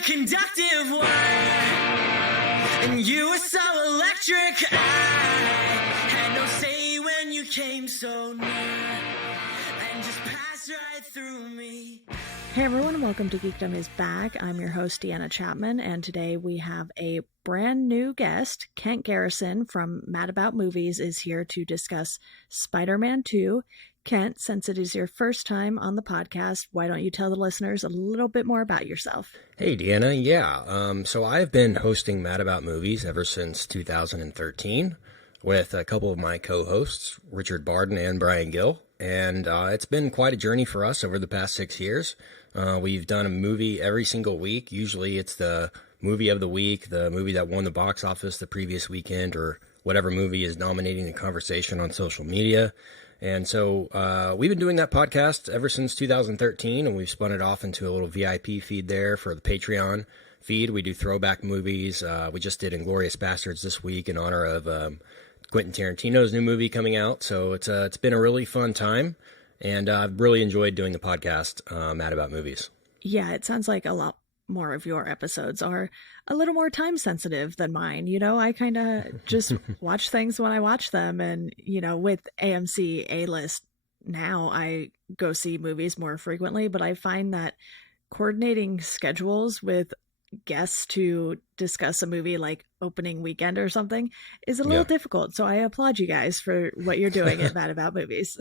a conductive wire, and you were so electric. I had no say when you came so near, and just passed right through me. Hey everyone, welcome to Geekdom is back. I'm your host, Deanna Chapman, and today we have a brand new guest. Kent Garrison from Mad About Movies is here to discuss Spider-Man 2. Kent, since it is your first time on the podcast, why don't you tell the listeners a little bit more about yourself? Hey, Deanna. So I've been hosting Mad About Movies ever since 2013 with a couple of my co-hosts, Richard Barden and Brian Gill. And it's been quite a journey for us over the past 6 years. We've done a movie every single week. Usually it's the movie of the week, the movie that won the box office the previous weekend, or whatever movie is dominating the conversation on social media. And so we've been doing that podcast ever since 2013, and we've spun it off into a little VIP feed there for the Patreon feed. We do throwback movies. We just did Inglourious Bastards this week in honor of Quentin Tarantino's new movie coming out. So it's been a really fun time, and I've really enjoyed doing the podcast, Mad About Movies. Yeah, it sounds like a lot more of your episodes are a little more time sensitive than mine. You know, I kind of just watch things when I watch them, and, you know, with AMC A-List now, I go see movies more frequently, but I find that coordinating schedules with guests to discuss a movie like opening weekend or something is a little difficult. So I applaud you guys for what you're doing at Mad About Movies.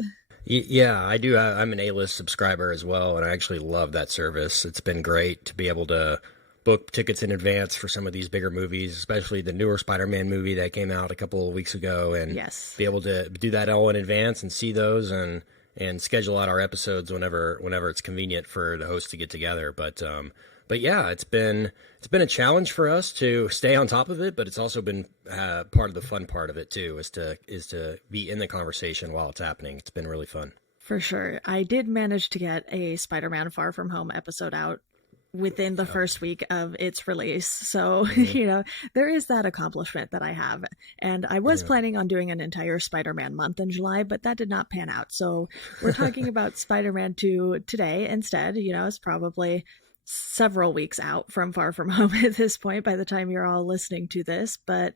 Yeah, I do. I'm an A-List subscriber as well, and I actually love that service. It's been great to be able to book tickets in advance for some of these bigger movies, especially the newer Spider-Man movie that came out a couple of weeks ago, and be able to do that all in advance and see those and schedule out our episodes whenever it's convenient for the hosts to get together. But yeah, it's been a challenge for us to stay on top of it, but it's also been part of the fun part of it too, is to be in the conversation while it's happening. It's been really fun. For sure. I did manage to get a Spider-Man Far From Home episode out within the first week of its release. So, you know, there is that accomplishment that I have. And I was planning on doing an entire Spider-Man month in July, but that did not pan out. So we're talking about Spider-Man 2 today instead. You know, it's probably several weeks out from Far From Home at this point by the time you're all listening to this, but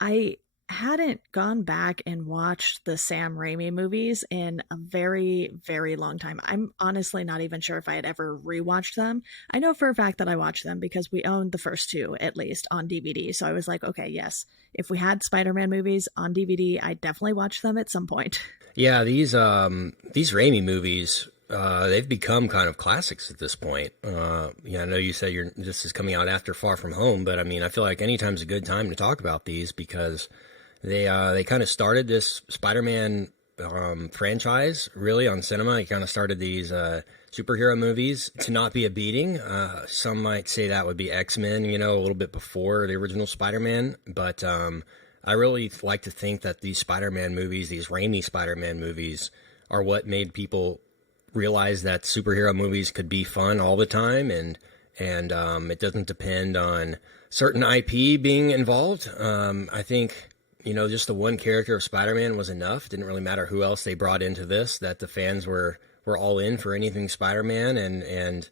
I hadn't gone back and watched the Sam Raimi movies in a very, very long time. I'm honestly not even sure if I had ever rewatched them. I know for a fact that I watched them because we owned the first two, at least, on DVD. So I was like, okay, yes, if we had Spider-Man movies on DVD, I'd definitely watch them at some point. Yeah, these Raimi movies, they've become kind of classics at this point. Yeah, I know you said this is coming out after Far From Home, but I mean, I feel like anytime's a good time to talk about these because they kind of started this Spider-Man franchise really on cinema. He kind of started these superhero movies to not be a beating. Some might say that would be X-Men, you know, a little bit before the original Spider-Man, but I really like to think that these Spider-Man movies, these Raimi Spider-Man movies, are what made people realize that superhero movies could be fun all the time, and it doesn't depend on certain IP being involved. I think, you know, just the one character of Spider-Man was enough. It didn't really matter who else they brought into this, that the fans were all in for anything Spider-Man, and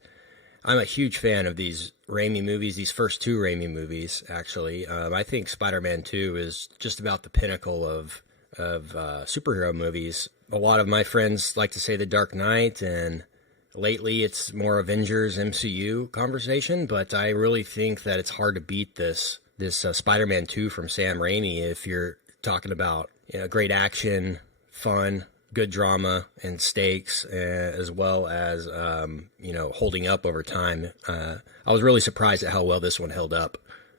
I'm a huge fan of these Raimi movies, these first two Raimi movies, actually. I think Spider-Man 2 is just about the pinnacle of superhero movies. A lot of my friends like to say The Dark Knight, and lately it's more Avengers MCU conversation, but I really think that it's hard to beat this Spider-Man 2 from Sam Raimi if you're talking about, you know, great action, fun, good drama, and stakes, as well as, you know, holding up over time. I was really surprised at how well this one held up.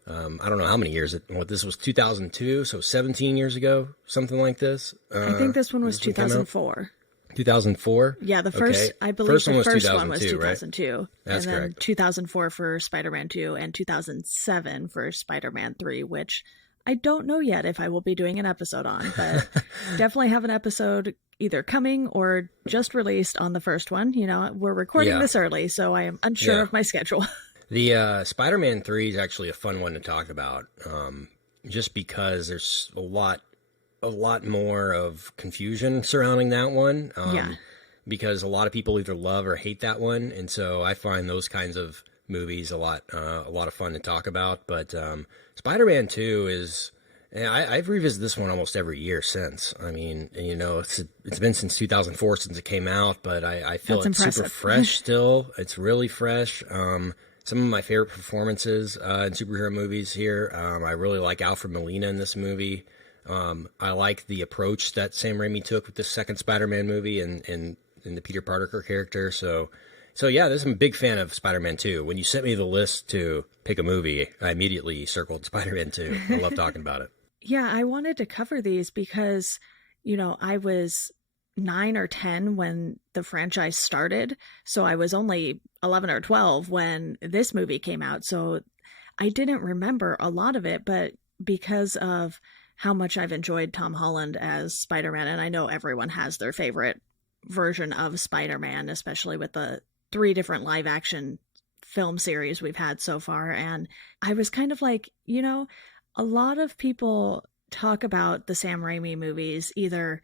I don't know how many years this was 2002, so 17 years ago, something like this. I think this one was 2004. 2004? Yeah, the first, okay. I believe the first one was 2002. Right? That's and then correct. 2004 for Spider-Man 2 and 2007 for Spider-Man 3, which I don't know yet if I will be doing an episode on, but definitely have an episode either coming or just released on the first one. You know, we're recording this early, so I am unsure of my schedule. The Spider-Man 3 is actually a fun one to talk about, just because there's a lot more of confusion surrounding that one. Because a lot of people either love or hate that one, and so I find those kinds of movies a lot of fun to talk about. But Spider-Man 2 is, and I've revisited this one almost every year since. I mean, you know, it's been since 2004 since it came out, but I feel That's it's impressive. super fresh still. It's really fresh. Some of my favorite performances in superhero movies here. I really like Alfred Molina in this movie. I like the approach that Sam Raimi took with the second Spider-Man movie and the Peter Parker character. So yeah, I'm a big fan of Spider-Man 2. When you sent me the list to pick a movie, I immediately circled Spider-Man 2. I love talking about it. Yeah, I wanted to cover these because, you know, I was 9 or 10 when the franchise started. So I was only 11 or 12 when this movie came out. So I didn't remember a lot of it, but because of how much I've enjoyed Tom Holland as Spider-Man, and I know everyone has their favorite version of Spider-Man, especially with the 3 different live action film series we've had so far. And I was kind of like, you know, a lot of people talk about the Sam Raimi movies either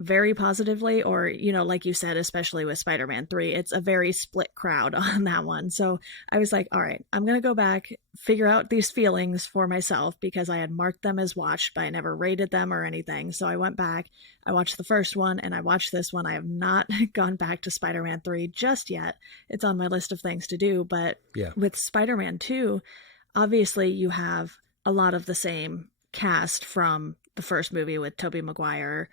very positively or, you know, like you said, especially with Spider-Man 3, it's a very split crowd on that one. So I was like, all right, I'm going to go back, figure out these feelings for myself because I had marked them as watched, but I never rated them or anything. So I went back, I watched the first one and I watched this one. I have not gone back to Spider-Man 3 just yet. It's on my list of things to do. But Yeah. with Spider-Man 2, obviously you have a lot of the same cast from the first movie with Tobey Maguire,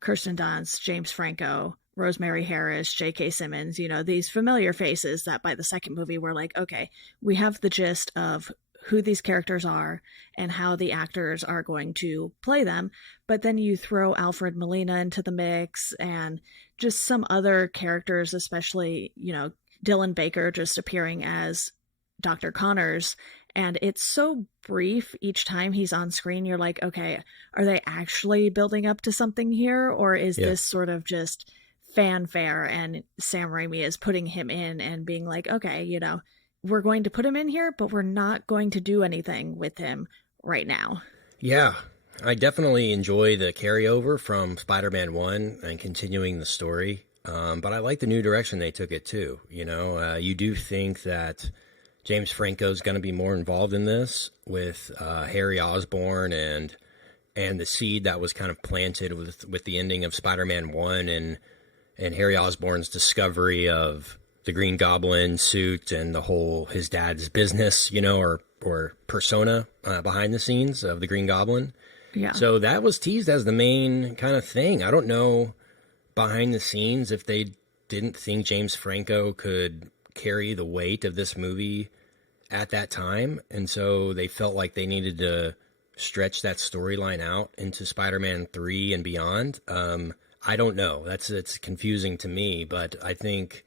Kirsten Dunst, James Franco, Rosemary Harris, J.K. Simmons, you know, these familiar faces that by the second movie we're like, okay, we have the gist of who these characters are and how the actors are going to play them. But then you throw Alfred Molina into the mix and just some other characters, especially, you know, Dylan Baker just appearing as Dr. Connors. And it's so brief each time he's on screen. You're like, okay, are they actually building up to something here? Or is this sort of just fanfare and Sam Raimi is putting him in and being like, okay, you know, we're going to put him in here, but we're not going to do anything with him right now. Yeah, I definitely enjoy the carryover from Spider-Man 1 and continuing the story. But I like the new direction they took it too. You know, you do think that James Franco's going to be more involved in this with Harry Osborn and the seed that was kind of planted with the ending of Spider-Man 1 and Harry Osborn's discovery of the Green Goblin suit and the whole his dad's business, you know, or persona behind the scenes of the Green Goblin. Yeah. So that was teased as the main kind of thing. I don't know behind the scenes if they didn't think James Franco could carry the weight of this movie at that time, and so they felt like they needed to stretch that storyline out into Spider-Man 3 and beyond. I don't know. It's confusing to me, but I think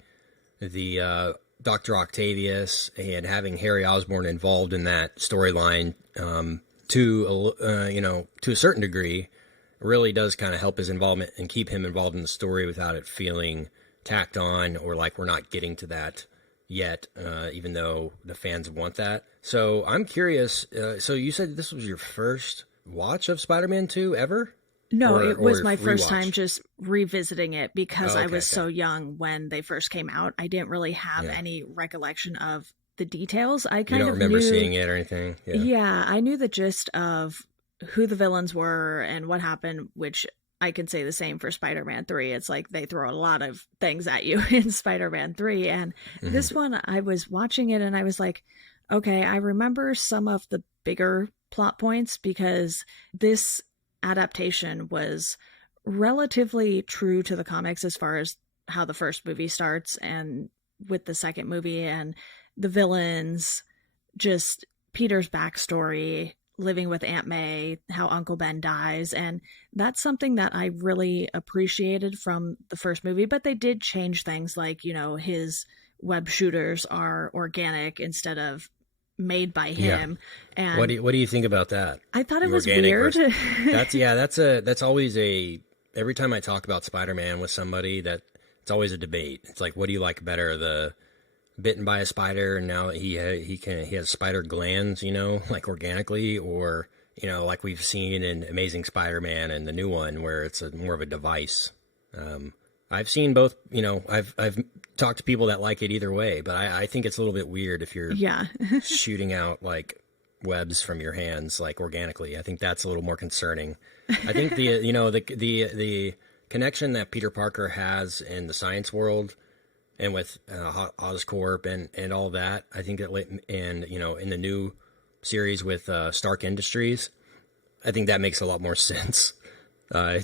the Dr. Octavius and having Harry Osborn involved in that storyline to a certain degree really does kind of help his involvement and keep him involved in the story without it feeling tacked on or like we're not getting to that yet, even though the fans want that. So I'm curious. So you said this was your first watch of Spider-Man 2 ever? No, Or- it was or my first rewatch? time just revisiting it because I Okay, was okay. so young when they first came out. I didn't really have Yeah. any recollection of the details. I You kind don't of remember knew, seeing it or anything? Yeah, I knew the gist of who the villains were and what happened, which I can say the same for Spider-Man 3. It's like they throw a lot of things at you in Spider-Man 3. And Mm-hmm. this one, I was watching it and I was like, okay, I remember some of the bigger plot points because this adaptation was relatively true to the comics as far as how the first movie starts and with the second movie and the villains, just Peter's backstory, living with Aunt May, how Uncle Ben dies. And that's something that I really appreciated from the first movie, but they did change things like, you know, his web shooters are organic instead of made by him. And What do you think about that? I thought it The was organic weird. That's always every time I talk about Spider-Man with somebody, that it's always a debate. It's like, what do you like better, the bitten by a spider and now he has spider glands, you know, like organically, or, you know, like we've seen in Amazing Spider-Man and the new one where it's more of a device. I've seen both, I've talked to people that like it either way, but I think it's a little bit weird if you're Yeah. shooting out like webs from your hands like organically. I think that's a little more concerning. I think the connection that Peter Parker has in the science world and with Oscorp and all that, I think and in the new series with Stark Industries, I think that makes a lot more sense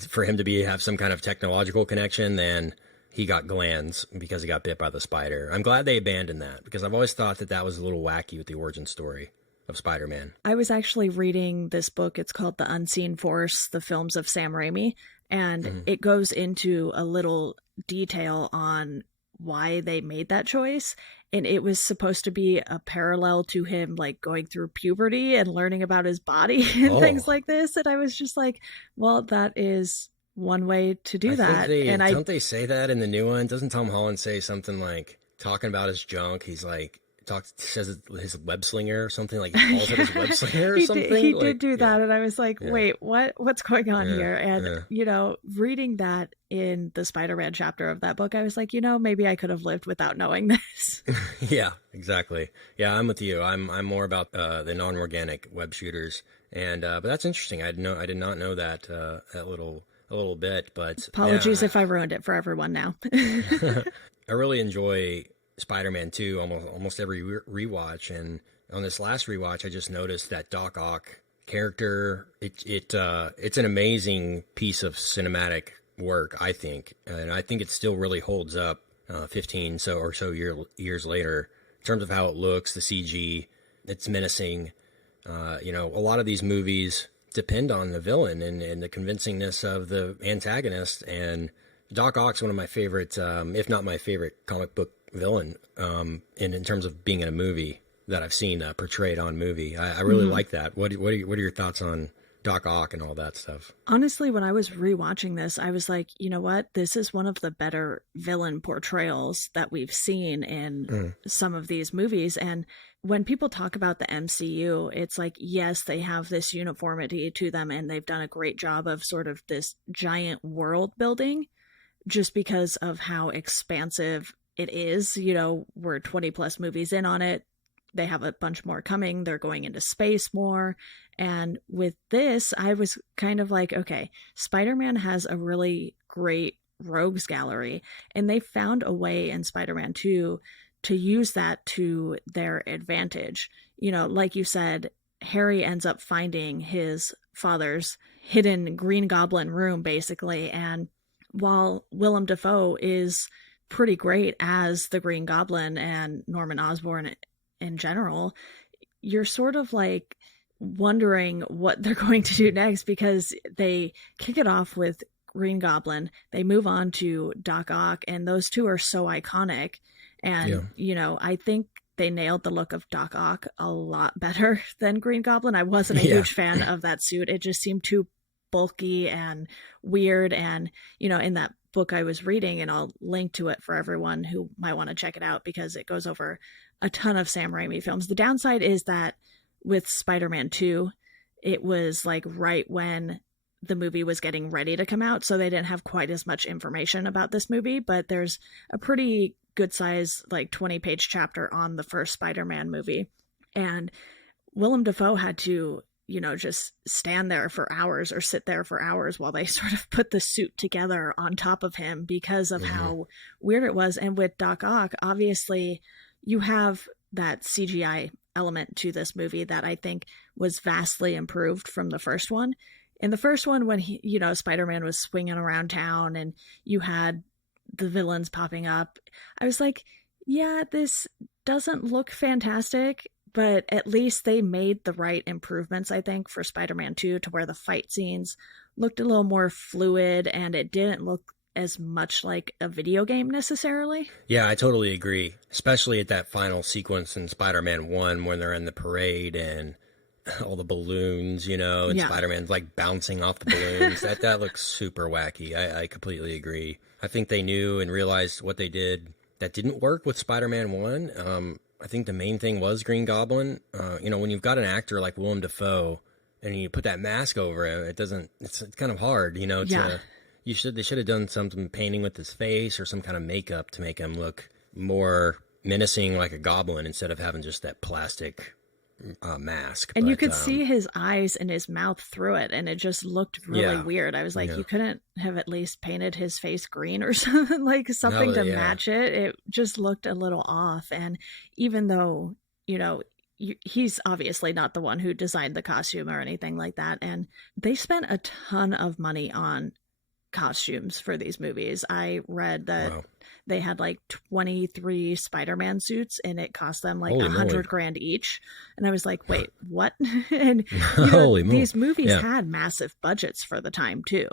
for him to have some kind of technological connection than he got glands because he got bit by the spider. I'm glad they abandoned that because I've always thought that was a little wacky with the origin story of Spider-Man. I was actually reading this book. It's called The Unseen Force, the films of Sam Raimi, and it goes into a little detail on why they made that choice. And it was supposed to be a parallel to him like going through puberty and learning about his body and things like this. And I was just like, well, that is one way to do that. Don't they say that in the new one? Doesn't Tom Holland say something like talking about his junk? He's like, says his web slinger or something, like he calls it his web slinger or something. He did do that, and I was like, wait, what's going on here? And reading that in the Spider-Man chapter of that book, I was like, maybe I could have lived without knowing this. Yeah, exactly. Yeah, I'm with you. I'm more about the non-organic web shooters, and but that's interesting. I did not know that a little bit, but apologies if I ruined it for everyone now. I really enjoy Spider-Man 2 almost every rewatch, and on this last rewatch I just noticed that Doc Ock character, it's an amazing piece of cinematic work, I think, and I think it still really holds up 15 or so years later in terms of how it looks, the CG. It's menacing. A lot of these movies depend on the villain and the convincingness of the antagonist, and Doc Ock's one of my favorite, if not my favorite comic book villain in terms of being in a movie that I've seen portrayed on movie. I really like that. What are your thoughts on Doc Ock and all that stuff? Honestly, when I was rewatching this, I was like, you know what? This is one of the better villain portrayals that we've seen in some of these movies. And when people talk about the MCU, it's like, yes, they have this uniformity to them and they've done a great job of sort of this giant world building just because of how expansive it is. We're 20 plus movies in on it. They have a bunch more coming. They're going into space more. And with this, I was kind of like, okay, Spider-Man has a really great rogues gallery, and they found a way in Spider-Man 2 to use that to their advantage. Like you said, Harry ends up finding his father's hidden Green Goblin room, basically. And while Willem Dafoe is pretty great as the Green Goblin and Norman Osborn in general, you're sort of like wondering what they're going to do next, because they kick it off with Green Goblin, they move on to Doc Ock, and those two are so iconic. And I think they nailed the look of Doc Ock a lot better than Green Goblin. I wasn't a huge fan of that suit. It just seemed too bulky and weird. And in that book I was reading, and I'll link to it for everyone who might want to check it out because it goes over a ton of Sam Raimi films. The downside is that with Spider-Man 2, it was like right when the movie was getting ready to come out, so they didn't have quite as much information about this movie, but there's a pretty good size, like 20-page chapter on the first Spider-Man movie. And Willem Dafoe had to just stand there for hours or sit there for hours while they sort of put the suit together on top of him because of how weird it was. And with Doc Ock, obviously you have that CGI element to this movie that I think was vastly improved from the first one. In the first one, when Spider-Man was swinging around town and you had the villains popping up, I was like, yeah, this doesn't look fantastic. But at least they made the right improvements, I think, for Spider-Man 2 to where the fight scenes looked a little more fluid and it didn't look as much like a video game necessarily. Yeah, I totally agree. Especially at that final sequence in Spider-Man 1 when they're in the parade and all the balloons, and Spider-Man's like bouncing off the balloons. that looks super wacky. I completely agree. I think they knew and realized what they did that didn't work with Spider-Man 1. I think the main thing was Green Goblin. When you've got an actor like Willem Dafoe and you put that mask over him, it's kind of hard, They should have done something painting with his face or some kind of makeup to make him look more menacing like a goblin instead of having just that plastic mask. And you could see his eyes and his mouth through it, and it just looked really weird. I was like, you couldn't have at least painted his face green or something, like something to match it. It just looked a little off. And even though, you know, he's obviously not the one who designed the costume or anything like that, and they spent a ton of money on costumes for these movies. I read that they had like 23 Spider-Man suits, and it cost them like $100,000 each. And I was like, wait, what? And these movies had massive budgets for the time too.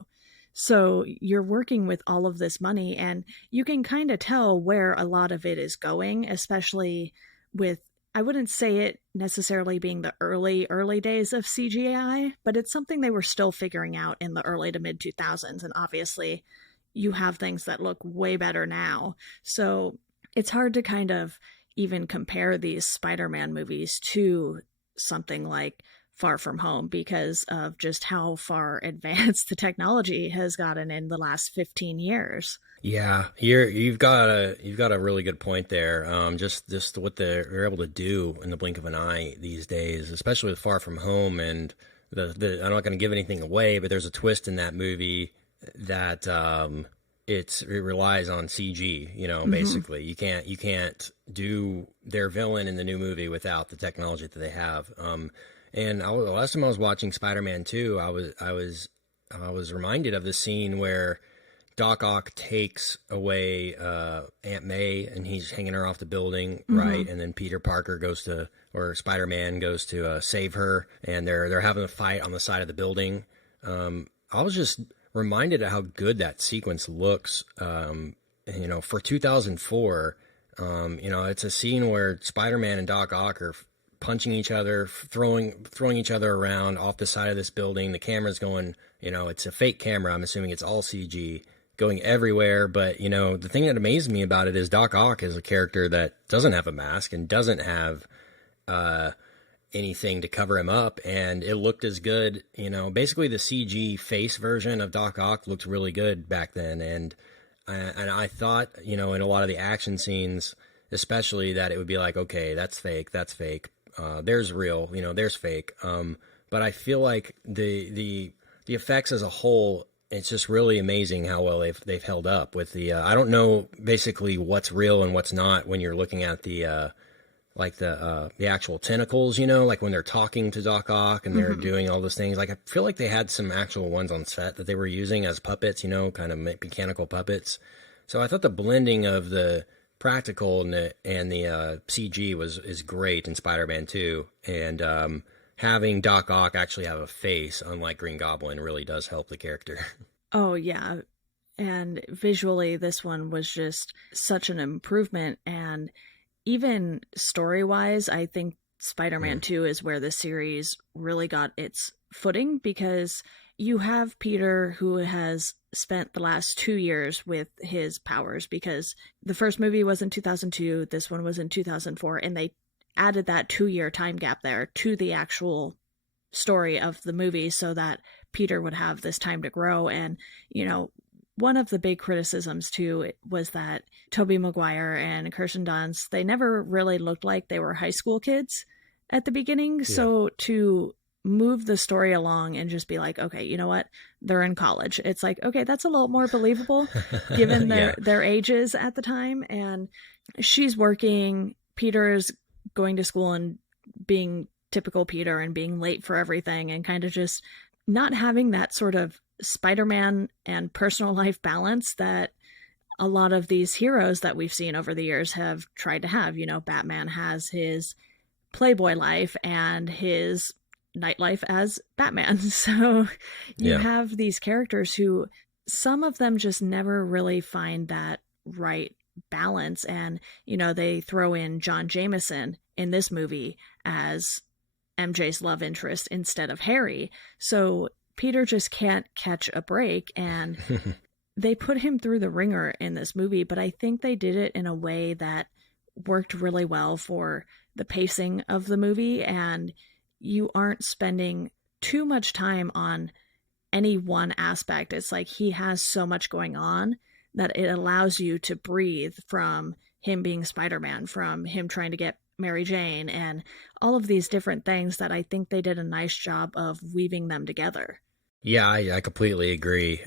So you're working with all of this money, and you can kind of tell where a lot of it is going, especially with, I wouldn't say it necessarily being the early days of CGI, but it's something they were still figuring out in the early to mid 2000s. And obviously you have things that look way better now. So it's hard to kind of even compare these Spider-Man movies to something like Far From Home because of just how far advanced the technology has gotten in the last 15 years. Yeah, you've got a really good point there. Just what they're able to do in the blink of an eye these days, especially with Far From Home. And I'm not going to give anything away, but there's a twist in that movie that it relies on CG. You know, basically, you can't do their villain in the new movie without the technology that they have. And the last time I was watching Spider-Man 2, I was reminded of the scene where Doc Ock takes away Aunt May, and he's hanging her off the building, right? And then Peter Parker Spider-Man goes to save her, and they're having a fight on the side of the building. I was just reminded of how good that sequence looks. You know, for 2004, you know, it's a scene where Spider-Man and Doc Ock are punching each other, throwing each other around off the side of this building. The camera's going, you know, it's a fake camera. I'm assuming it's all CG, going everywhere. But, you know, the thing that amazed me about it is Doc Ock is a character that doesn't have a mask and doesn't have anything to cover him up. And it looked as good, you know, basically the CG face version of Doc Ock looked really good back then. And I thought, you know, in a lot of the action scenes, especially, that it would be like, okay, that's fake. There's real, you know, there's fake. But I feel like the effects as a whole, it's just really amazing how well they've held up with the, I don't know basically what's real and what's not when you're looking at the actual tentacles, you know, like when they're talking to Doc Ock and they're doing all those things. Like, I feel like they had some actual ones on set that they were using as puppets, you know, kind of mechanical puppets. So I thought the blending of the practical and the CG is great in Spider-Man 2, and having Doc Ock actually have a face, unlike Green Goblin, really does help the character. Oh yeah, and visually this one was just such an improvement, and even story-wise, I think Spider-Man 2 is where the series really got its footing, because you have Peter, who has spent the last 2 years with his powers, because the first movie was in 2002, this one was in 2004, and they added that 2-year time gap there to the actual story of the movie so that Peter would have this time to grow. And, you know, one of the big criticisms too was that Tobey Maguire and Kirsten Dunst, they never really looked like they were high school kids at the beginning. Yeah. So to move the story along and just be like, okay, you know what, they're in college, it's like, okay, that's a little more believable given their ages at the time. And she's working, Peter's going to school and being typical Peter and being late for everything, and kind of just not having that sort of Spider-Man and personal life balance that a lot of these heroes that we've seen over the years have tried to have. You know, Batman has his Playboy life and his nightlife as Batman. So you have these characters who, some of them just never really find that right balance. And, you know, they throw in John Jameson in this movie as MJ's love interest instead of Harry. So Peter just can't catch a break, and they put him through the ringer in this movie, but I think they did it in a way that worked really well for the pacing of the movie, and you aren't spending too much time on any one aspect. It's like he has so much going on that it allows you to breathe from him being Spider-Man, from him trying to get Mary Jane, and all of these different things that I think they did a nice job of weaving them together. Yeah, I completely agree.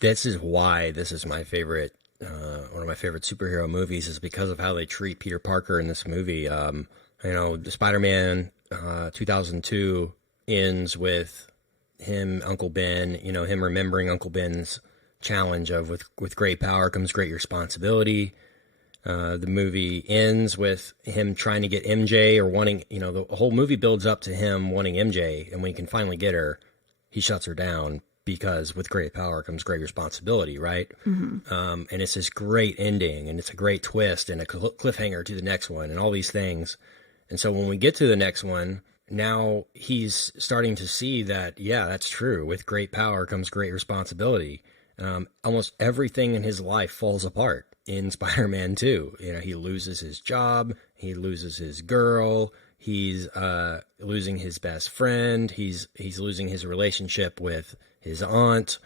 This is why this is my favorite, one of my favorite superhero movies, is because of how they treat Peter Parker in this movie. The Spider-Man 2002 ends with him, Uncle Ben, him remembering Uncle Ben's challenge of with great power comes great responsibility. The movie ends with him trying to get MJ, or wanting, the whole movie builds up to him wanting MJ, and when he can finally get her, he shuts her down because with great power comes great responsibility, right? Mm-hmm. And it's this great ending, and it's a great twist and a cliffhanger to the next one and all these things. And so when we get to the next one, now he's starting to see that, yeah, that's true. With great power comes great responsibility. Almost everything in his life falls apart in Spider-Man 2. He loses his job, he loses his girl, he's losing his best friend, he's losing his relationship with his aunt,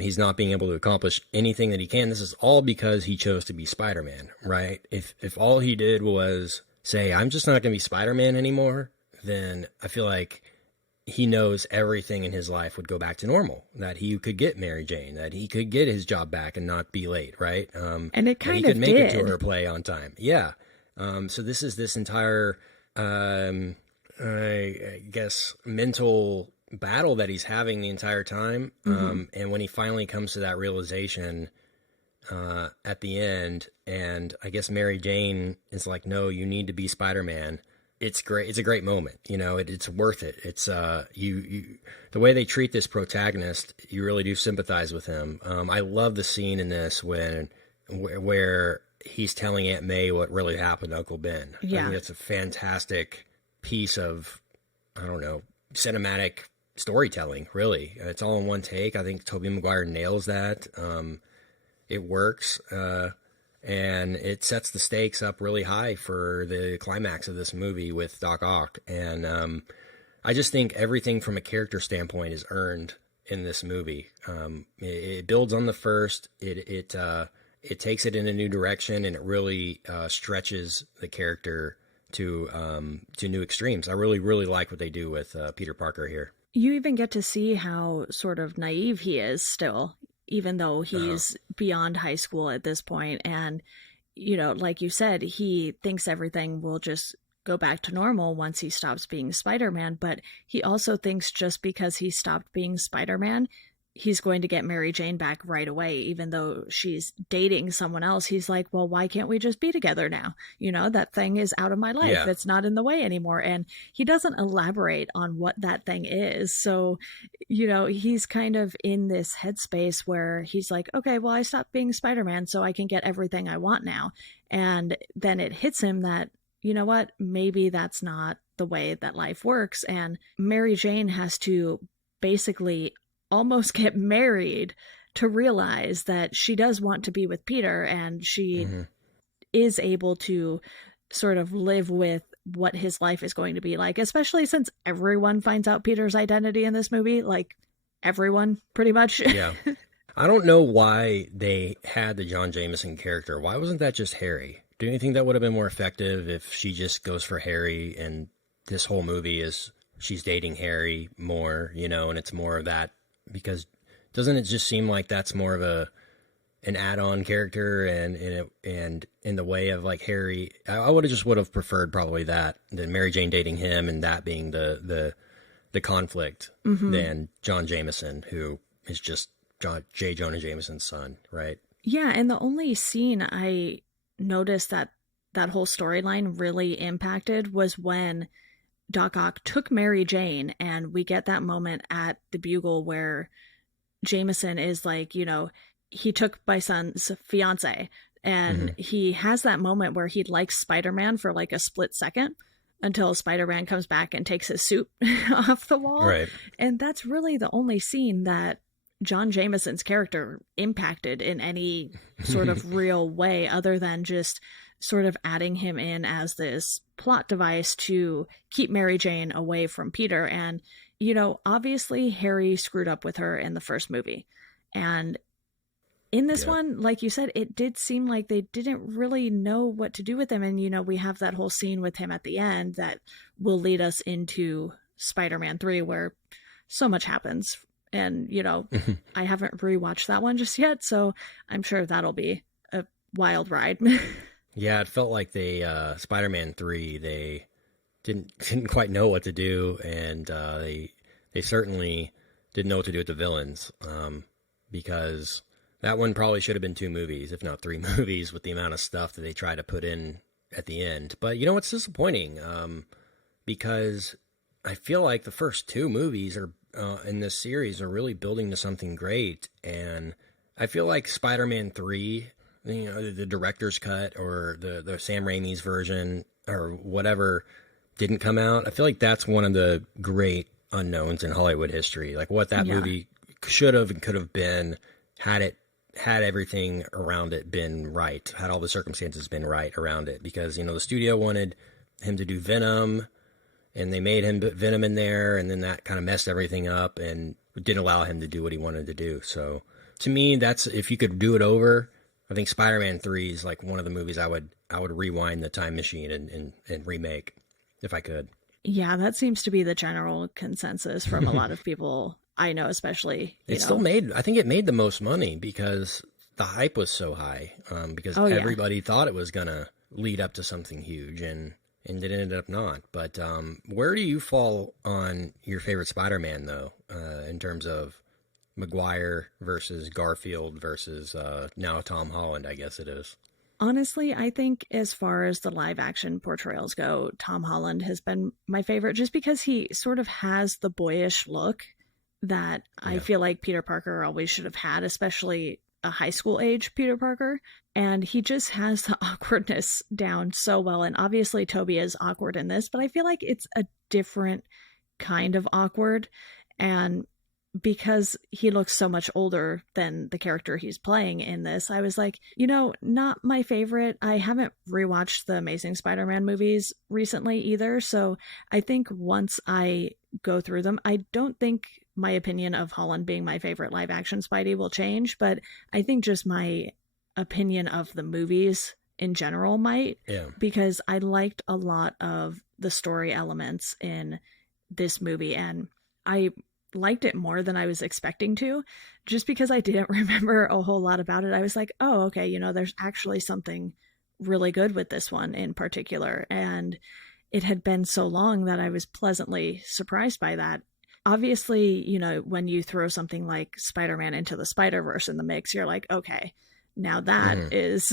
he's not being able to accomplish anything that he can. This is all because he chose to be Spider-Man, right? If all he did was say, I'm just not going to be Spider-Man anymore, then I feel like he knows everything in his life would go back to normal, that he could get Mary Jane, that he could get his job back and not be late, right? And it kind he of could make did. it to her play on time. Yeah. So this is this entire, I guess, mental battle that he's having the entire time. Mm-hmm. And when he finally comes to that realization at the end, and I guess Mary Jane is like, no, you need to be Spider-Man. It's great. It's a great moment. It's worth it. It's the way they treat this protagonist, you really do sympathize with him. I love the scene in this where he's telling Aunt May what really happened to Uncle Ben. Yeah. I think that's a fantastic piece of, I don't know, cinematic storytelling, really. It's all in one take. I think Tobey Maguire nails that. It works. And it sets the stakes up really high for the climax of this movie with Doc Ock. And I just think everything from a character standpoint is earned in this movie. It builds on the first. It takes it in a new direction, and it really stretches the character to new extremes. I really, really like what they do with Peter Parker here. You even get to see how sort of naive he is still, even though he's beyond high school at this point. And, like you said, he thinks everything will just go back to normal once he stops being Spider-Man. But he also thinks just because he stopped being Spider-Man, he's going to get Mary Jane back right away, even though she's dating someone else. He's like, well, why can't we just be together now? That thing is out of my life. Yeah. It's not in the way anymore. And he doesn't elaborate on what that thing is. So, he's kind of in this headspace where he's like, okay, well, I stopped being Spider-Man so I can get everything I want now. And then it hits him that, you know what, maybe that's not the way that life works. And Mary Jane has to basically almost get married to realize that she does want to be with Peter, and she is able to sort of live with what his life is going to be like, especially since everyone finds out Peter's identity in this movie, like everyone pretty much. Yeah. I don't know why they had the John Jameson character. Why wasn't that just Harry? Do you think that would have been more effective if she just goes for Harry, and this whole movie is she's dating Harry more, and it's more of that? Because doesn't it just seem like that's more of an add-on character, and in the way of like Harry, I would have preferred probably that than Mary Jane dating him, and that being the conflict than John Jameson, who is just J. Jonah Jameson's son, right? Yeah, and the only scene I noticed that whole storyline really impacted was when Doc Ock took Mary Jane, and we get that moment at the Bugle where Jameson is like, he took my son's fiance, and he has that moment where he likes Spider-Man for like a split second until Spider-Man comes back and takes his suit off the wall. Right. And that's really the only scene that John Jameson's character impacted in any sort of real way other than just sort of adding him in as this plot device to keep Mary Jane away from Peter. And, obviously Harry screwed up with her in the first movie. And in this one, like you said, it did seem like they didn't really know what to do with him. And, we have that whole scene with him at the end that will lead us into Spider-Man 3, where so much happens. And, I haven't rewatched that one just yet, so I'm sure that'll be a wild ride. Yeah, it felt like Spider-Man 3, they didn't quite know what to do, and they certainly didn't know what to do with the villains, because that one probably should have been 2 movies, if not 3 movies, with the amount of stuff that they tried to put in at the end. But it's disappointing, because I feel like the first 2 movies are in this series are really building to something great, and I feel like Spider-Man 3, the director's cut or the Sam Raimi's version or whatever didn't come out. I feel like that's one of the great unknowns in Hollywood history, like what that movie should have and could have been had everything around it been right, had all the circumstances been right around it, because the studio wanted him to do Venom, and they made him put Venom in there, and then that kind of messed everything up and didn't allow him to do what he wanted to do. So to me, that's, if you could do it over, I think Spider-Man 3 is like one of the movies I would rewind the time machine and remake if I could. Yeah, that seems to be the general consensus from a lot of people I know, especially. Still made, I think it made the most money because the hype was so high, because everybody thought it was going to lead up to something huge, and it ended up not. But where do you fall on your favorite Spider-Man, though, in terms of Maguire versus Garfield versus now Tom Holland, I guess it is? Honestly, I think as far as the live action portrayals go, Tom Holland has been my favorite, just because he sort of has the boyish look that I feel like Peter Parker always should have had, especially a high school age Peter Parker. And he just has the awkwardness down so well. And obviously Toby is awkward in this, but I feel like it's a different kind of awkward. And because he looks so much older than the character he's playing in this, I was like, not my favorite. I haven't rewatched the Amazing Spider-Man movies recently either. So I think once I go through them, I don't think my opinion of Holland being my favorite live action Spidey will change, but I think just my opinion of the movies in general might, because I liked a lot of the story elements in this movie, and I liked it more than I was expecting to, just because I didn't remember a whole lot about it. I was like, oh, okay, there's actually something really good with this one in particular, and it had been so long that I was pleasantly surprised by that. Obviously, when you throw something like Spider-Man into the Spider-Verse in the mix, you're like, okay, now that is,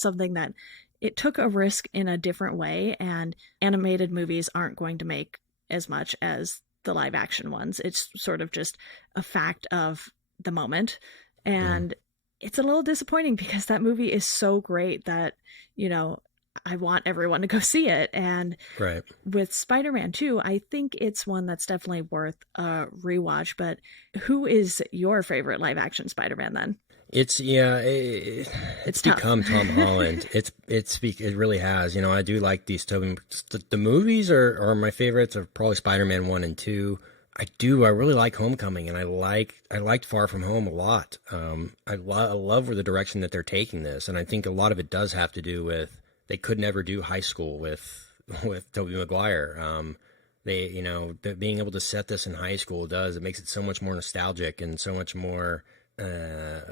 something that it took a risk in a different way, and animated movies aren't going to make as much as the live action ones. It's sort of just a fact of the moment. And it's a little disappointing because that movie is so great that, I want everyone to go see it. And with Spider-Man 2, I think it's one that's definitely worth a rewatch. But who is your favorite live action Spider-Man then? It's become Tom Holland. It really has. I do like these Tobey. The movies are my favorites of probably Spider-Man 1 and 2. I really like Homecoming, and I liked Far From Home a lot. I love the direction that they're taking this, and I think a lot of it does have to do with they could never do high school with Tobey Maguire. Being able to set this in high school it makes it so much more nostalgic and so much more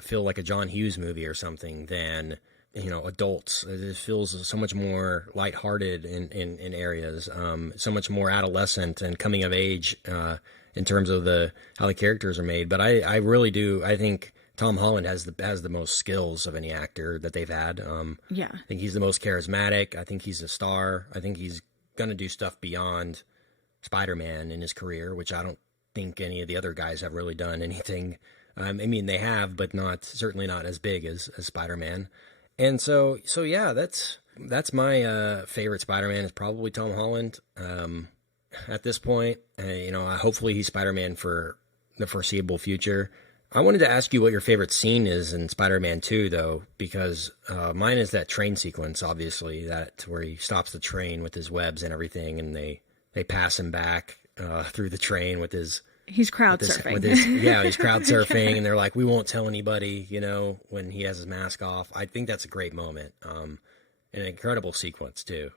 feel like a John Hughes movie or something than adults. It feels so much more lighthearted in areas, so much more adolescent and coming of age in terms of how the characters are made. But I really do. I think Tom Holland has the most skills of any actor that they've had. I think he's the most charismatic. I think he's a star. I think he's gonna do stuff beyond Spider-Man in his career, which I don't think any of the other guys have really done anything. I mean, they have, but certainly not as big as Spider-Man. And so yeah, that's my favorite Spider-Man is probably Tom Holland. At this point, hopefully he's Spider-Man for the foreseeable future. I wanted to ask you what your favorite scene is in Spider-Man 2, though, because mine is that train sequence, obviously, that where he stops the train with his webs and everything, and they pass him back through the train with his... He's crowd surfing. He's crowd surfing, and they're like, we won't tell anybody, when he has his mask off. I think that's a great moment. An incredible sequence, too.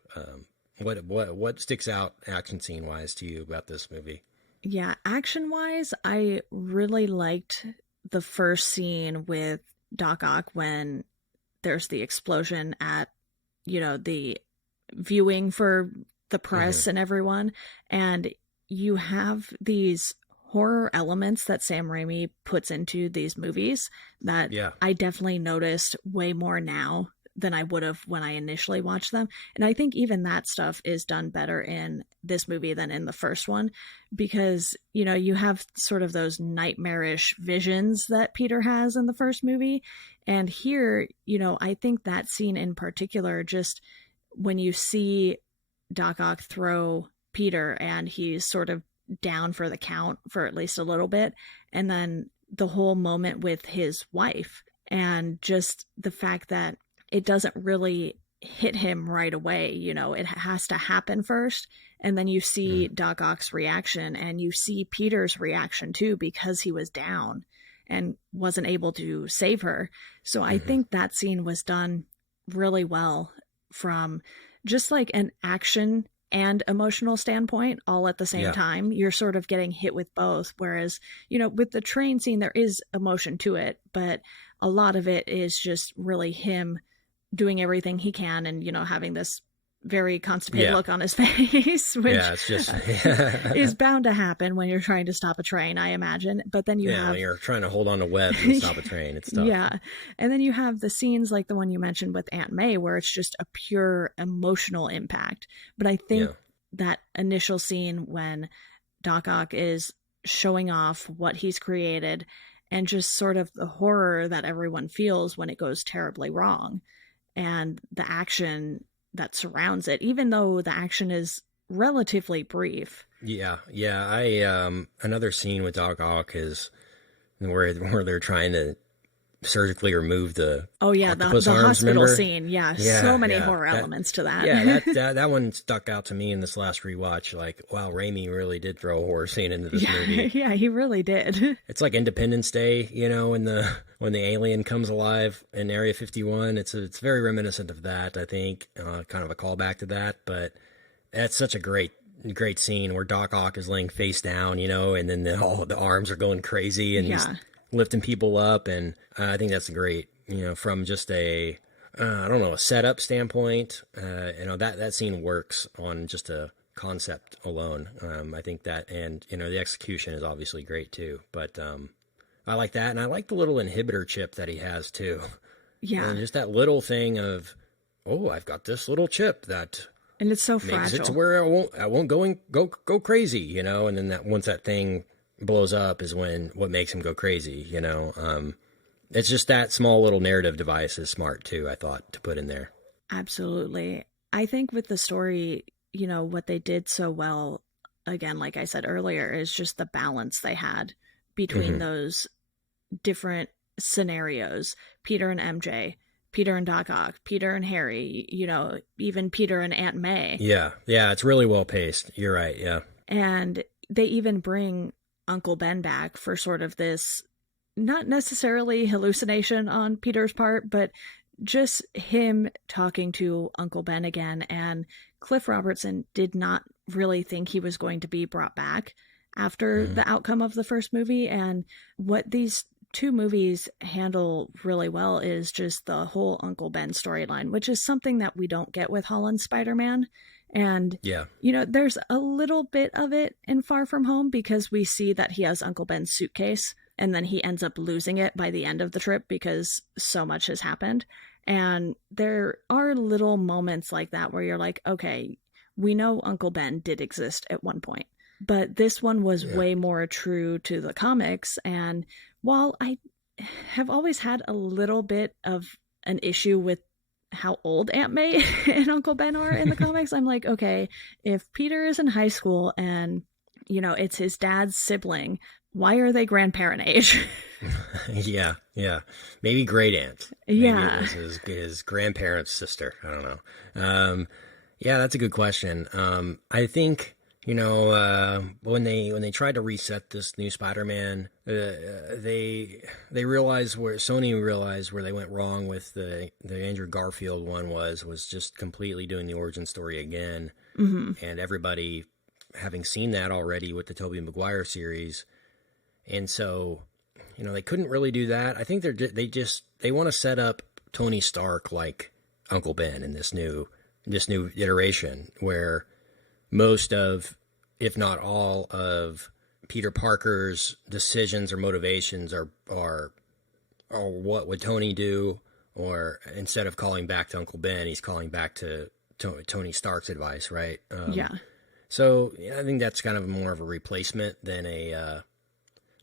What sticks out action scene-wise to you about this movie? Yeah, action-wise, I really liked the first scene with Doc Ock when there's the explosion at, the viewing for the press and everyone. And you have these horror elements that Sam Raimi puts into these movies that I definitely noticed way more now than I would have when I initially watched them. And I think even that stuff is done better in this movie than in the first one, because, you have sort of those nightmarish visions that Peter has in the first movie. And here, I think that scene in particular, just when you see Doc Ock throw Peter and he's sort of down for the count for at least a little bit, and then the whole moment with his wife, and just the fact that it doesn't really hit him right away. It has to happen first. And then you see Doc Ock's reaction, and you see Peter's reaction too, because he was down and wasn't able to save her. So I think that scene was done really well from just like an action and emotional standpoint all at the same time. You're sort of getting hit with both. Whereas, with the train scene, there is emotion to it, but a lot of it is just really him doing everything he can and, having this very constipated look on his face, which it's just is bound to happen when you're trying to stop a train, I imagine. But then when you're trying to hold on to webs and stop a train. It's tough. Yeah. And then you have the scenes like the one you mentioned with Aunt May, where it's just a pure emotional impact. But I think that initial scene when Doc Ock is showing off what he's created and just sort of the horror that everyone feels when it goes terribly wrong, and the action that surrounds it, even though the action is relatively brief. Another scene with Doc Ock is where they're trying to surgically remove the the arms, hospital remember? scene. So many horror elements to that. That one stuck out to me in this last rewatch. Like, wow, Raimi really did throw a horror scene into this movie. Yeah, he really did. It's like Independence Day, when the alien comes alive in Area 51. It's very reminiscent of that, I think, kind of a callback to that. But that's such a great scene where Doc Ock is laying face down, and then all the arms are going crazy and he's lifting people up. And I think that's great, from just a setup standpoint. That scene works on just a concept alone. I think that, and, the execution is obviously great too. But I like that. And I like the little inhibitor chip that he has too. Yeah. And just that little thing of, I've got this little chip that... And it's so makes fragile. it to where I won't go crazy, and then once that thing blows up is what makes him go crazy, It's just that small little narrative device is smart too, I thought, to put in there. Absolutely. I think with the story, what they did so well, again, like I said earlier, is just the balance they had between those different scenarios. Peter and MJ, Peter and Doc Ock, Peter and Harry, even Peter and Aunt May. Yeah, it's really well paced. You're right, yeah. And they even bring Uncle Ben back for sort of this, not necessarily hallucination on Peter's part, but just him talking to Uncle Ben again. And Cliff Robertson did not really think he was going to be brought back after the outcome of the first movie. And what these two movies handle really well is just the whole Uncle Ben storyline, which is something that we don't get with Holland's Spider-Man. And, there's a little bit of it in Far From Home because we see that he has Uncle Ben's suitcase and then he ends up losing it by the end of the trip because so much has happened. And there are little moments like that where you're like, okay, we know Uncle Ben did exist at one point, but this one was way more true to the comics. And while I have always had a little bit of an issue with how old Aunt May and Uncle Ben are in the comics, I'm like, okay, if Peter is in high school and it's his dad's sibling. Why are they grandparent age? Yeah, yeah. Maybe great aunt. Maybe Yeah. it was his grandparents' sister. I don't know. Yeah, that's a good question. I think when they tried to reset this new Spider-Man, they realized where Sony realized where they went wrong with the Andrew Garfield one was just completely doing the origin story again, and everybody having seen that already with the Tobey Maguire series, and so they couldn't really do that. I think they want to set up Tony Stark like Uncle Ben in this new iteration where most of, if not all of, Peter Parker's decisions or motivations are what would Tony do, or instead of calling back to Uncle Ben, he's calling back to Tony Stark's advice, right? Yeah. So I think that's kind of more of a replacement than a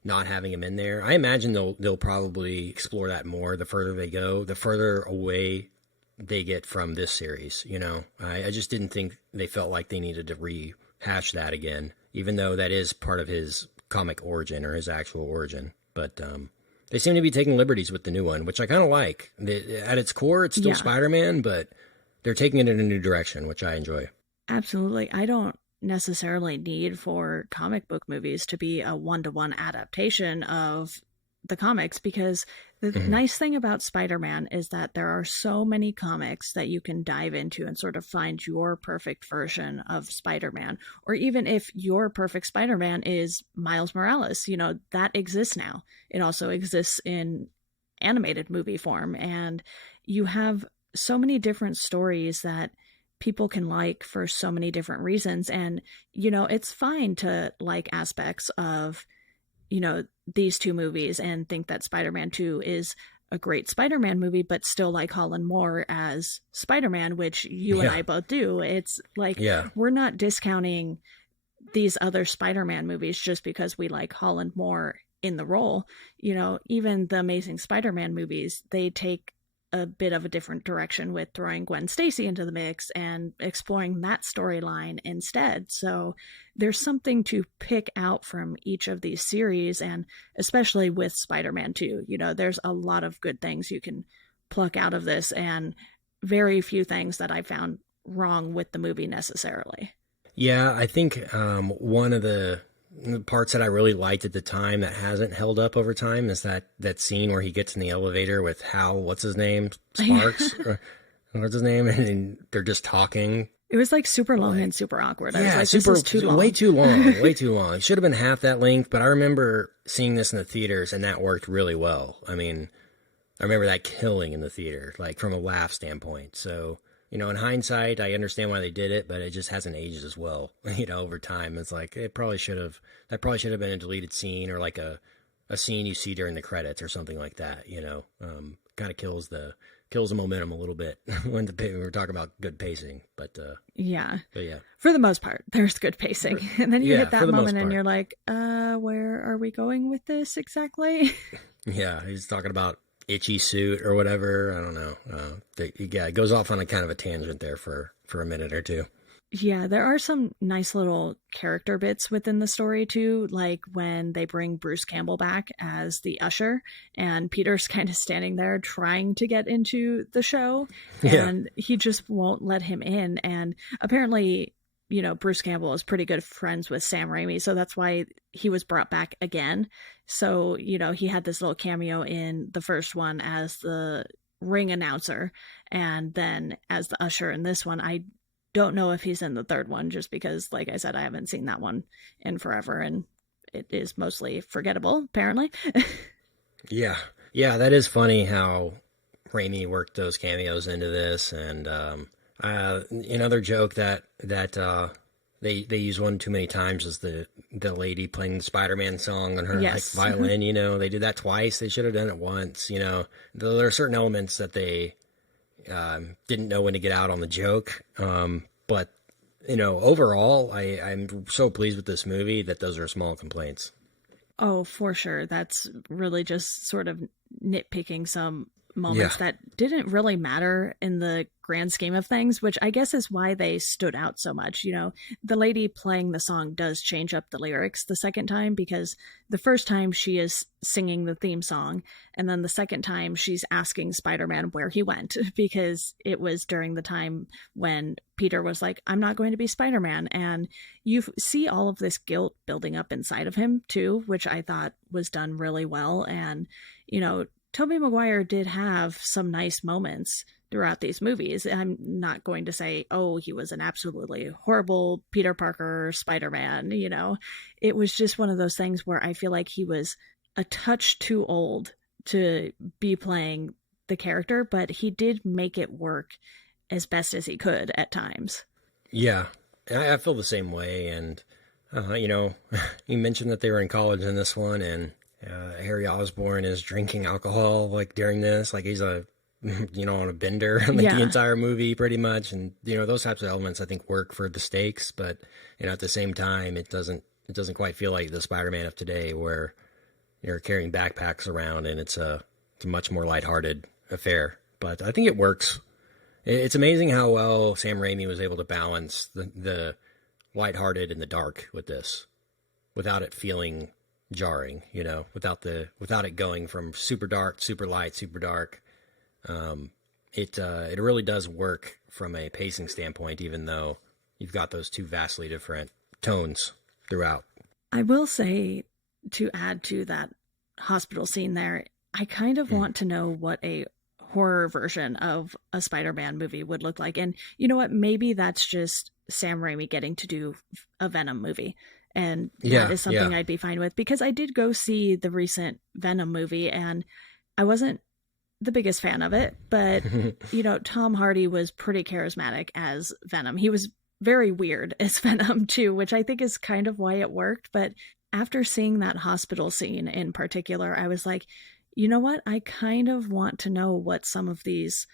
not having him in there. I imagine they'll probably explore that more the further they go, the further away they get from this series. I just didn't think they felt like they needed to rehash that again, even though that is part of his comic origin or his actual origin. But they seem to be taking liberties with the new one, which I kind of like. At its core, it's still Spider-Man, but they're taking it in a new direction, which I enjoy. Absolutely. I don't necessarily need for comic book movies to be a one-to-one adaptation of the comics, because the nice thing about Spider-Man is that there are so many comics that you can dive into and sort of find your perfect version of Spider-Man. Or even if your perfect Spider-Man is Miles Morales, that exists now. It also exists in animated movie form, and you have so many different stories that people can like for so many different reasons. And it's fine to like aspects of these two movies and think that Spider-Man 2 is a great Spider-Man movie, but still like Holland more as Spider-Man, which you and I both do. It's like, we're not discounting these other Spider-Man movies just because we like Holland more in the role. Even the Amazing Spider-Man movies, they take a bit of a different direction with throwing Gwen Stacy into the mix and exploring that storyline instead. So there's something to pick out from each of these series, and especially with Spider-Man 2, there's a lot of good things you can pluck out of this, and very few things that I found wrong with the movie necessarily. Yeah, I think one of the parts that I really liked at the time that hasn't held up over time is that scene where he gets in the elevator with Hal, what's his name? Sparks? Or what's his name? And they're just talking. It was like super long and super awkward. I was like, this is too long. Way too long. Way too long. It should have been half that length, but I remember seeing this in the theaters and that worked really well. I mean, I remember that killing in the theater, like from a laugh standpoint. So, in hindsight, I understand why they did it, but it just hasn't aged as well, over time. It's like, that probably should have been a deleted scene, or like a scene you see during the credits or something like that, kind of kills the momentum a little bit when we're talking about good pacing, but yeah, for the most part, there's good pacing. And then you hit that moment and you're like, where are we going with this exactly? Yeah. He's talking about itchy suit or whatever. I don't know. It goes off on a kind of a tangent there for a minute or two. Yeah, there are some nice little character bits within the story too, like when they bring Bruce Campbell back as the usher, and Peter's kind of standing there trying to get into the show, and he just won't let him in. And apparently, Bruce Campbell is pretty good friends with Sam Raimi, so that's why he was brought back again. So, he had this little cameo in the first one as the ring announcer, and then as the usher in this one. I don't know if he's in the third one, just because, like I said, I haven't seen that one in forever, and it is mostly forgettable, apparently. Yeah, that is funny how Raimi worked those cameos into this, and another joke that they use one too many times is the lady playing the Spider-Man song on her violin. They did that twice. They should have done it once. There are certain elements that they didn't know when to get out on the joke. But overall, I'm so pleased with this movie that those are small complaints. Oh, for sure. That's really just sort of nitpicking some moments that didn't really matter in the grand scheme of things, which I guess is why they stood out so much. You know, the lady playing the song does change up the lyrics the second time, because the first time she is singing the theme song, and then the second time she's asking Spider-Man where he went, because it was during the time when Peter was like, I'm not going to be Spider-Man. And you see all of this guilt building up inside of him too, which I thought was done really well. And, you know, Tobey Maguire did have some nice moments throughout these movies. I'm not going to say, oh, he was an absolutely horrible Peter Parker Spider-Man. You know, it was just one of those things where I feel like he was a touch too old to be playing the character, but he did make it work as best as he could at times. Yeah, I feel the same way. And, you know, you mentioned that they were in college in this one, and Harry Osborn is drinking alcohol like during this, like he's on a bender like the entire movie pretty much. And, you know, those types of elements I think work for the stakes, but, you know, at the same time, it doesn't quite feel like the Spider-Man of today where you're carrying backpacks around and it's a much more lighthearted affair. But I think it works. It's amazing how well Sam Raimi was able to balance the lighthearted and the dark with this without it feeling jarring, you know, without it going from super dark, super light, super dark. It really does work from a pacing standpoint, even though you've got those two vastly different tones throughout. I will say, to add to that hospital scene there, I kind of want to know what a horror version of a Spider-Man movie would look like. And you know what? Maybe that's just Sam Raimi getting to do a Venom movie. And that is something I'd be fine with, because I did go see the recent Venom movie and I wasn't the biggest fan of it, but you know, Tom Hardy was pretty charismatic as Venom. He was very weird as Venom too, which I think is kind of why it worked. But after seeing that hospital scene in particular, I was like, you know what? I kind of want to know what some of these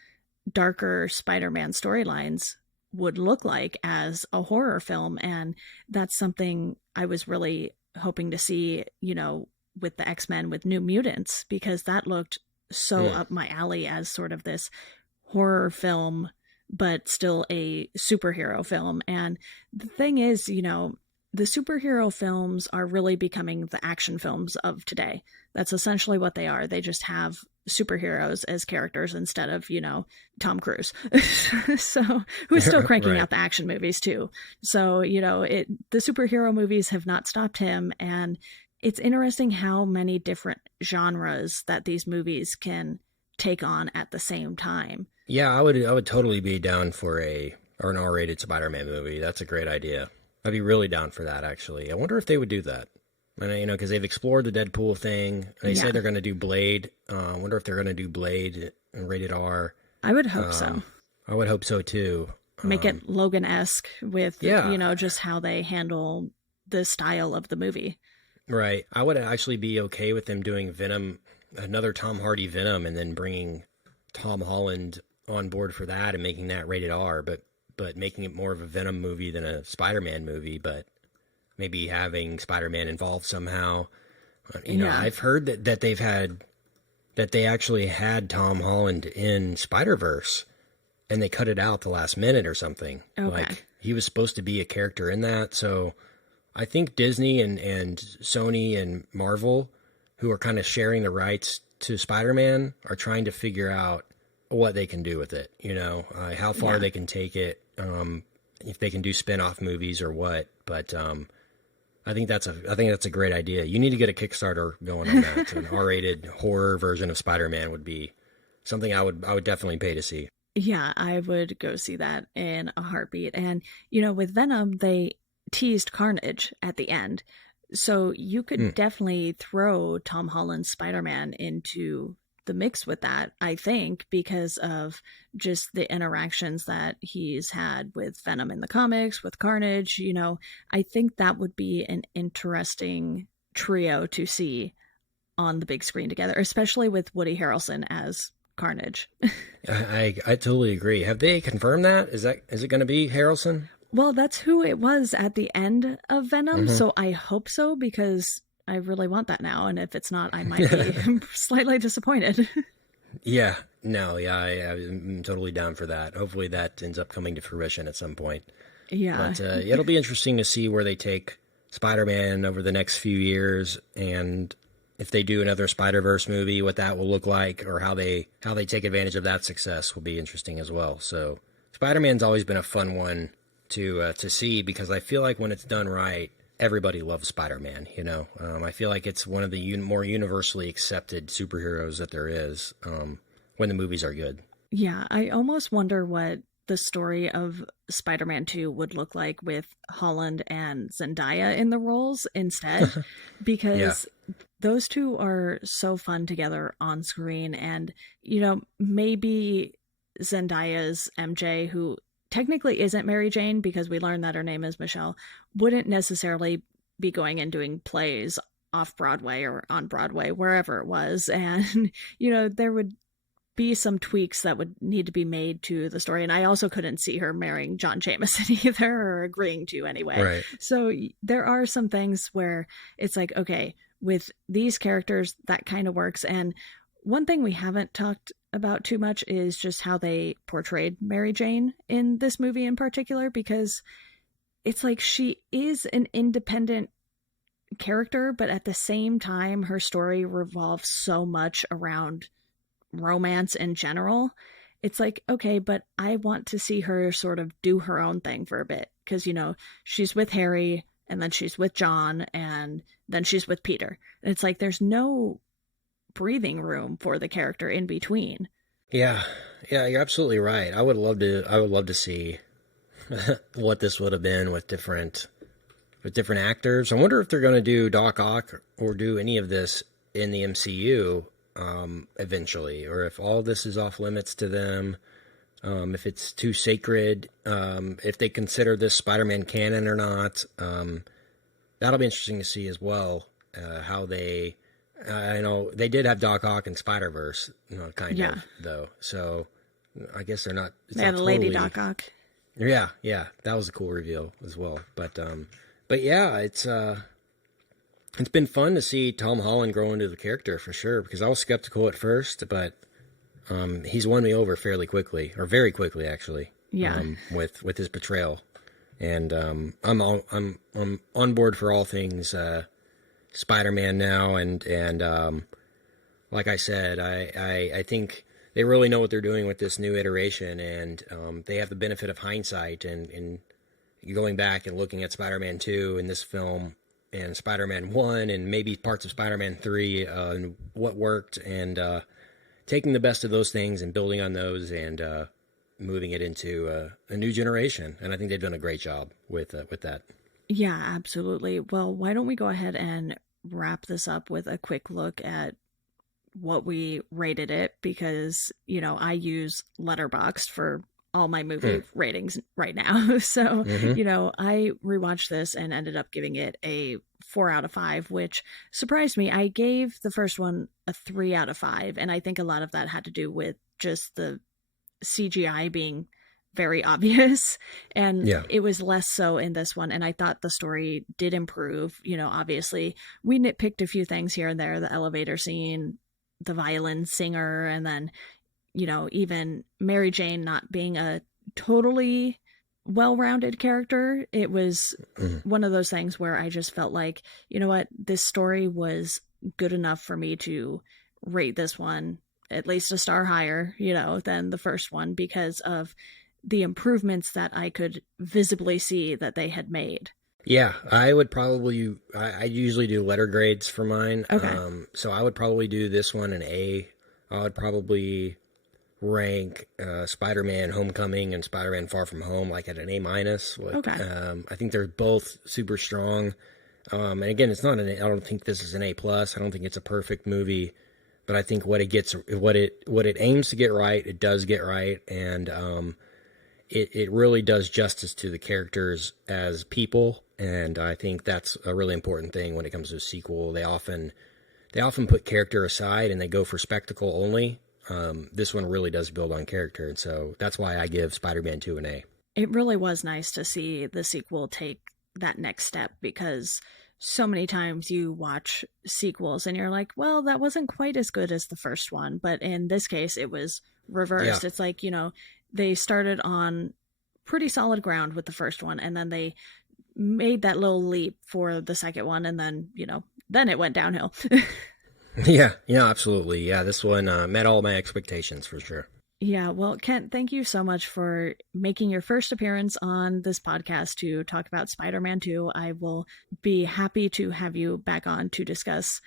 darker Spider-Man storylines would look like as a horror film. And that's something I was really hoping to see, you know, with the X-Men with New Mutants, because that looked so up my alley as sort of this horror film, but still a superhero film. And the thing is, you know, the superhero films are really becoming the action films of today. That's essentially what they are. They just have superheroes as characters instead of, you know, Tom Cruise. So who's still cranking out the action movies too. So, you know, the superhero movies have not stopped him. And it's interesting how many different genres that these movies can take on at the same time. Yeah, I would totally be down for an R-rated Spider-Man movie. That's a great idea. I'd be really down for that, actually. I wonder if they would do that. And, you know, because they've explored the Deadpool thing. They say they're going to do Blade. I wonder if they're going to do Blade and rated R. I would hope so. I would hope so, too. Make it Logan-esque with, you know, just how they handle the style of the movie. Right. I would actually be okay with them doing Venom, another Tom Hardy Venom, and then bringing Tom Holland on board for that and making that rated R, but making it more of a Venom movie than a Spider-Man movie, but maybe having Spider-Man involved somehow. You know, I've heard that they actually had Tom Holland in Spider-Verse and they cut it out the last minute or something. Okay. Like he was supposed to be a character in that. So I think Disney and Sony and Marvel, who are kind of sharing the rights to Spider-Man, are trying to figure out what they can do with it, you know, how far they can take it, if they can do spin-off movies or what. But I think that's a great idea. You need to get a Kickstarter going on that. An R-rated horror version of Spider-Man would be something I would definitely pay to see. Yeah, I would go see that in a heartbeat. And, you know, with Venom, they teased Carnage at the end. So you could definitely throw Tom Holland's Spider-Man into the mix with that, I think, because of just the interactions that he's had with Venom in the comics, with Carnage. You know, I think that would be an interesting trio to see on the big screen together, especially with Woody Harrelson as Carnage. I totally agree. Have they confirmed that? Is it going to be Harrelson? Well, that's who it was at the end of Venom, so I hope so, because I really want that now, and if it's not, I might be slightly disappointed. Yeah, no, yeah, I'm totally down for that. Hopefully that ends up coming to fruition at some point. Yeah. But it'll be interesting to see where they take Spider-Man over the next few years, and if they do another Spider-Verse movie, what that will look like, or how they take advantage of that success will be interesting as well. So Spider-Man's always been a fun one to see, because I feel like when it's done right, everybody loves Spider-Man. I feel like it's one of the more universally accepted superheroes that there is, when the movies are good. Yeah, I almost wonder what the story of Spider-Man 2 would look like with Holland and Zendaya in the roles instead, Yeah, because those two are so fun together on screen. And, maybe Zendaya's MJ, who technically isn't Mary Jane because we learned that her name is Michelle, wouldn't necessarily be going and doing plays off Broadway or on Broadway, wherever it was. And, there would be some tweaks that would need to be made to the story. And I also couldn't see her marrying John Jameson either, or agreeing to anyway. right. So there are some things where it's like, okay, with these characters, that kind of works. And one thing we haven't talked about too much is just how they portrayed Mary Jane in this movie in particular, because it's like she is an independent character, but at the same time, her story revolves so much around romance in general. It's like, okay, but I want to see her sort of do her own thing for a bit, because she's with Harry, and then she's with John, and then she's with Peter, and it's like there's no breathing room for the character in between. Yeah, yeah, you're absolutely right. I would love to see what this would have been with different actors. I wonder if they're going to do Doc Ock or do any of this in the MCU eventually, or if all this is off limits to them, if it's too sacred, if they consider this Spider-Man canon or not. That'll be interesting to see as well. How they, I know they did have Doc Ock in Spider-Verse, kind Yeah. of though. So I guess they're not. It's They had not a Lady totally, Doc Ock. Yeah, yeah, that was a cool reveal as well. But yeah, it's been fun to see Tom Holland grow into the character for sure, because I was skeptical at first, but he's won me over fairly quickly, or very quickly actually. Yeah. With his portrayal, and I'm on board for all things Spider-Man now, and like I said, I think they really know what they're doing with this new iteration, and they have the benefit of hindsight, and going back and looking at Spider-Man 2 in this film, and Spider-Man 1, and maybe parts of Spider-Man 3, and what worked, and taking the best of those things and building on those, and moving it into a new generation. And I think they've done a great job with that. Yeah, absolutely. Well, why don't we go ahead and wrap this up with a quick look at what we rated it, because I use Letterboxd for all my movie ratings right now. So I rewatched this and ended up giving it a 4 out of 5, which surprised me. I gave the first one a 3 out of 5, and I think a lot of that had to do with just the CGI being very obvious, and Yeah. it was less so in this one. And I thought the story did improve. Obviously we nitpicked a few things here and there, the elevator scene, the violin singer, and then even Mary Jane not being a totally well-rounded character. It was one of those things where I just felt like, what, this story was good enough for me to rate this one at least a star higher, than the first one, because of the improvements that I could visibly see that they had made. Yeah, I usually do letter grades for mine. Okay. So I would probably do this one an A. I would probably rank Spider-Man Homecoming and Spider-Man Far From Home like at an A minus. Okay. I think they're both super strong. And again, it's not I don't think this is an A plus. I don't think it's a perfect movie, but I think what it aims to get right, it does get right, and it really does justice to the characters as people. And I think that's a really important thing when it comes to a sequel. They often put character aside and they go for spectacle only. This one really does build on character, and so that's why I give Spider-Man 2 an A. It really was nice to see the sequel take that next step, because so many times you watch sequels and you're like, well, that wasn't quite as good as the first one. But in this case, it was reversed. Yeah. It's like, they started on pretty solid ground with the first one, and then they made that little leap for the second one, and then, then it went downhill. Yeah, absolutely. Yeah, this one met all my expectations for sure. Yeah, well, Kent, thank you so much for making your first appearance on this podcast to talk about Spider-Man 2. I will be happy to have you back on to discuss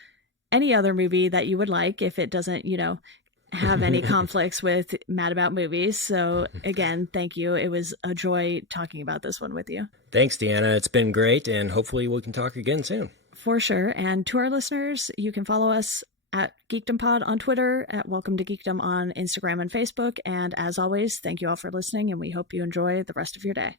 any other movie that you would like if it doesn't, have any conflicts with Mad About Movies. So again, thank you. It was a joy talking about this one with you. Thanks, Deanna. It's been great, and hopefully we can talk again soon. For sure. And to our listeners, you can follow us at Geekdom Pod on Twitter, at Welcome to Geekdom on Instagram and Facebook. And as always, thank you all for listening, and we hope you enjoy the rest of your day.